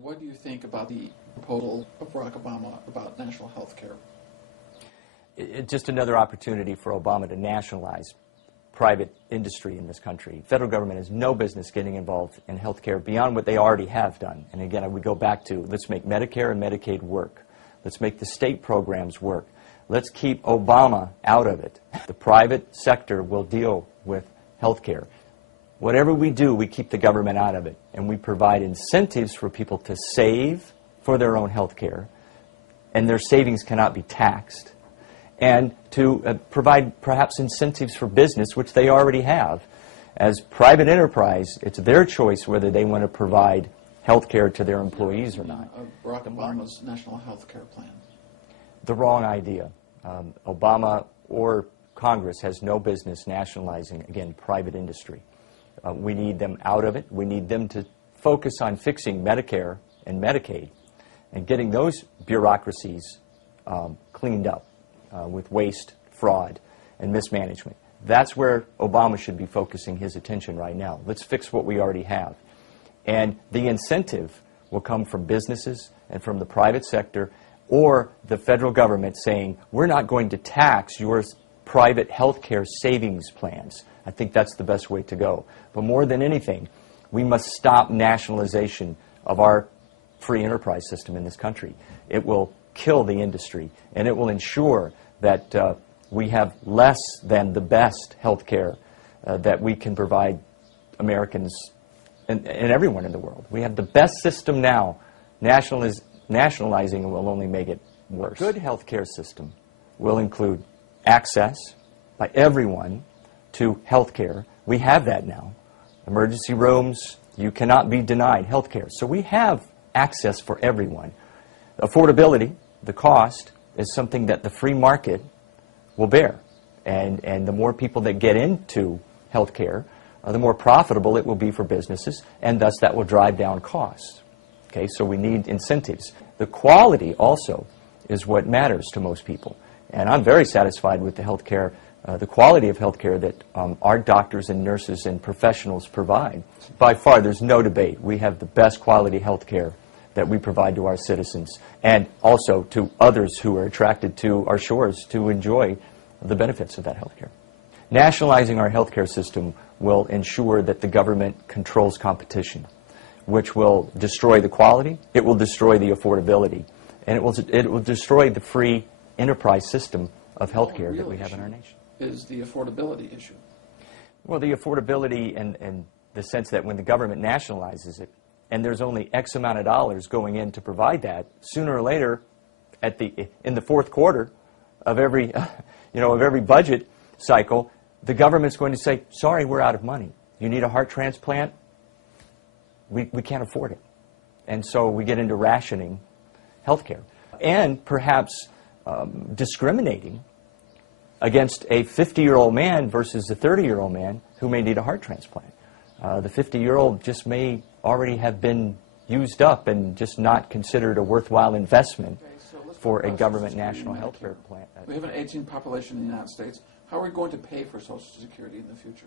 What do you think about the proposal of Barack Obama about national health care? It's just another opportunity for Obama to nationalize private industry in this country. Federal government has no business getting involved in health care beyond what they already have done. And again, I would go back to, let's make Medicare and Medicaid work. Let's make the state programs work. Let's keep Obama out of it. The private sector will deal with health care. Whatever we do, we keep the government out of it. And we provide incentives for people to save for their own health care. And their savings cannot be taxed. And to provide perhaps incentives for business, which they already have. As private enterprise, it's their choice whether they want to provide health care to their employees or not. Barack Obama's national health care plan. The wrong idea. Obama or Congress has no business nationalizing, again, private industry. We need them out of it. We need them to focus on fixing Medicare and Medicaid and getting those bureaucracies cleaned up with waste, fraud, and mismanagement. That's where Obama should be focusing his attention right now. Let's fix what we already have. And the incentive will come from businesses and from the private sector or the federal government saying, we're not going to tax your private health care savings plans. I think that's the best way to go. But more than anything, we must stop nationalization of our free enterprise system in this country. It will kill the industry, and it will ensure that we have less than the best health care that we can provide Americans and everyone in the world. We have the best system now. Nationalizing will only make it worse. A good health care system will include access by everyone to health care. We have that now. Emergency rooms, you cannot be denied health care. So we have access for everyone. Affordability, the cost, is something that the free market will bear. And the more people that get into health care, the more profitable it will be for businesses, and thus that will drive down costs. Okay, so we need incentives. The quality also is what matters to most people. And I'm very satisfied with the health care, the quality of health care that our doctors and nurses and professionals provide. By far, there's no debate. We have the best quality health care that we provide to our citizens and also to others who are attracted to our shores to enjoy the benefits of that health care. Nationalizing our health care system will ensure that the government controls competition, which will destroy the quality, it will destroy the affordability, and it will destroy the free enterprise system of health care that we have in our nation. Is the affordability issue? Well, the affordability and the sense that when the government nationalizes it, and there's only X amount of dollars going in to provide that, sooner or later, in the fourth quarter of every, of every budget cycle, the government's going to say, sorry, we're out of money. You need a heart transplant? We can't afford it. And so we get into rationing health care. And perhaps discriminating against a 50-year-old man versus a 30-year-old man who may need a heart transplant. The 50-year-old just may already have been used up and just not considered a worthwhile investment for a government national health care plan. We have an aging population in the United States. How are we going to pay for Social Security in the future?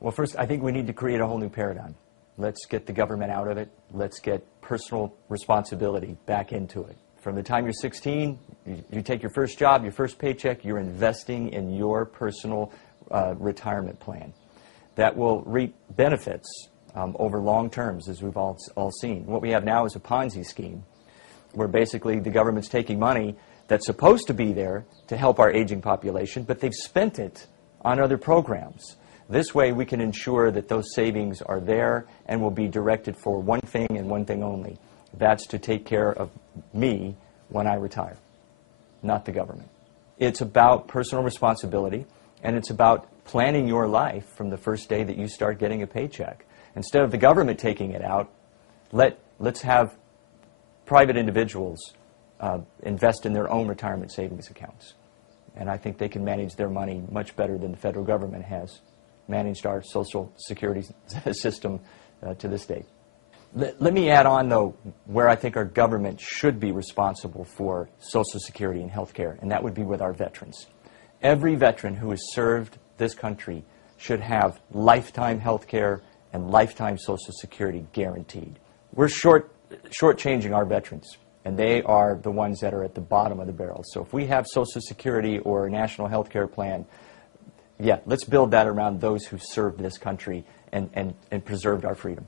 Well, first, I think we need to create a whole new paradigm. Let's get the government out of it. Let's get personal responsibility back into it. From the time you're 16, you take your first job, your first paycheck, you're investing in your personal retirement plan. That will reap benefits over long terms, as we've all seen. What we have now is a Ponzi scheme, where basically the government's taking money that's supposed to be there to help our aging population, but they've spent it on other programs. This way we can ensure that those savings are there and will be directed for one thing and one thing only. That's to take care of me when I retire, not the government. It's about personal responsibility, and it's about planning your life from the first day that you start getting a paycheck. Instead of the government taking it out, let's have private individuals invest in their own retirement savings accounts. And I think they can manage their money much better than the federal government has managed our Social Security system to this date. Let me add on, though, where I think our government should be responsible for Social Security and health care, and that would be with our veterans. Every veteran who has served this country should have lifetime health care and lifetime Social Security guaranteed. We're short shortchanging our veterans. And they are the ones that are at the bottom of the barrel. So if we have Social Security or a national health care plan, yeah, let's build that around those who served this country and preserved our freedom.